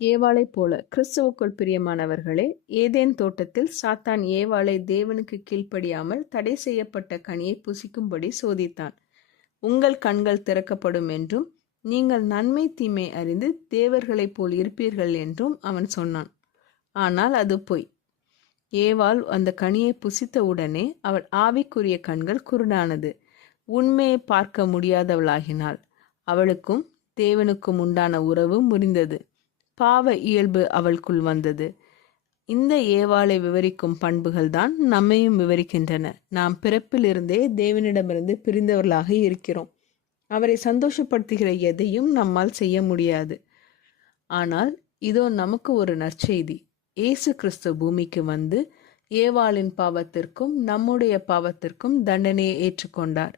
ஏவாளைப் போல கிறிஸ்துவுக்குள் பிரியமானவர்களே, ஏதேன் தோட்டத்தில் சாத்தான் ஏவாளை தேவனுக்கு கீழ்ப்படியாமல் தடை செய்யப்பட்ட கனியை புசிக்கும்படி சோதித்தான். உங்கள் கண்கள் திறக்கப்படும் என்றும் நீங்கள் நன்மை தீமை அறிந்து தேவர்களைப் போல் இருப்பீர்கள் என்றும் அவன் சொன்னான். ஆனால் அது பொய். ஏவாள் அந்த கனியை புசித்த உடனே அவள் ஆவிக்குரிய கண்கள் குருடானது. உண்மையை பார்க்க முடியாதவளாகினாள். அவளுக்கும் தேவனுக்கும் உண்டான உறவு முறிந்தது. பாவ இயல்பு அவளுக்குள் வந்தது. இந்த ஏவாளை விவரிக்கும் பண்புகள் தான் நம்மையும் விவரிக்கின்றன. நாம் பிறப்பிலிருந்தே தேவனிடமிருந்து பிரிந்தவர்களாக இருக்கிறோம். அவரை சந்தோஷப்படுத்துகிற எதையும் நம்மால் செய்ய முடியாது. ஆனால் இதோ நமக்கு ஒரு நற்செய்தி. இயேசு கிறிஸ்து பூமிக்கு வந்து ஏவாளின் பாவத்திற்கும் நம்முடைய பாவத்திற்கும் தண்டனையை ஏற்றுக்கொண்டார்.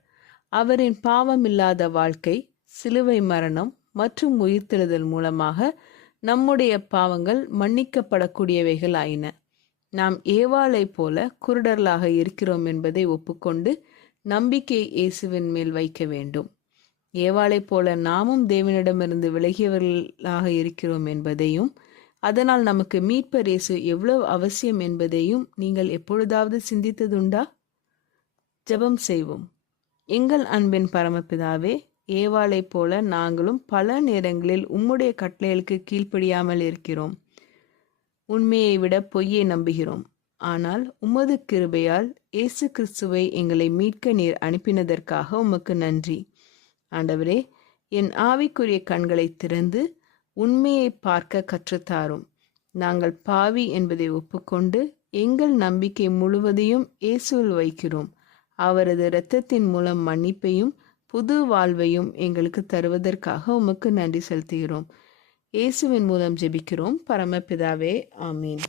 அவரின் பாவமில்லாத வாழ்க்கை, சிலுவை மரணம் மற்றும் உயிர்த்தெழுதல் மூலமாக நம்முடைய பாவங்கள் மன்னிக்கப்படக்கூடியவைகள் ஆயின. நாம் ஏவாளை போல குருடர்களாக இருக்கிறோம் என்பதை ஒப்புக்கொண்டு நம்பிக்கை இயேசுவின் மேல் வைக்க வேண்டும். ஏவாளை போல நாமும் தேவனிடமிருந்து விலகியவர்களாக இருக்கிறோம் என்பதையும், அதனால் நமக்கு மீட்பர் இயேசு எவ்வளவு அவசியம் என்பதையும் நீங்கள் எப்பொழுதாவது சிந்தித்ததுண்டா? ஜெபம் செய்வோம். எங்கள் அன்பின் பரமபிதாவே, ஏவாளை போல நாங்களும் பல நேரங்களில் உம்முடைய கட்டளைகளுக்கு கீழ்ப்படியாமல் இருக்கிறோம். உண்மையை விட பொய்யை நம்புகிறோம். ஆனால் உமது கிருபையால் இயேசு கிறிஸ்துவை எங்களை மீட்க நீர் அனுப்பினதற்காக உமக்கு நன்றி. ஆண்டவரே, என் ஆவிக்குரிய கண்களை திறந்து உண்மையை பார்க்க கற்றுத்தாரும். நாங்கள் பாவி என்பதை ஒப்புக்கொண்டு எங்கள் நம்பிக்கை முழுவதையும் இயேசுவில் வைக்கிறோம். அவரது இரத்தத்தின் மூலம் மன்னிப்பையும் புது வாழ்வையும் எங்களுக்கு தருவதற்காக உமக்கு நன்றி செலுத்துகிறோம். இயேசுவின் மூலம் ஜெபிக்கிறோம் பரமபிதாவே, ஆமீன்.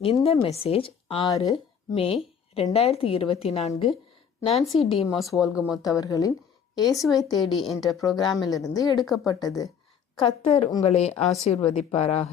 இந்த மெசேஜ் 6 மே 2024 நான்சி டிமாஸ் வால்கமோத் அவர்களின் இயேசுவை தேடி என்ற புரோகிராமிலிருந்து எடுக்கப்பட்டது. கர்த்தர் உங்களை ஆசீர்வதிப்பாராக.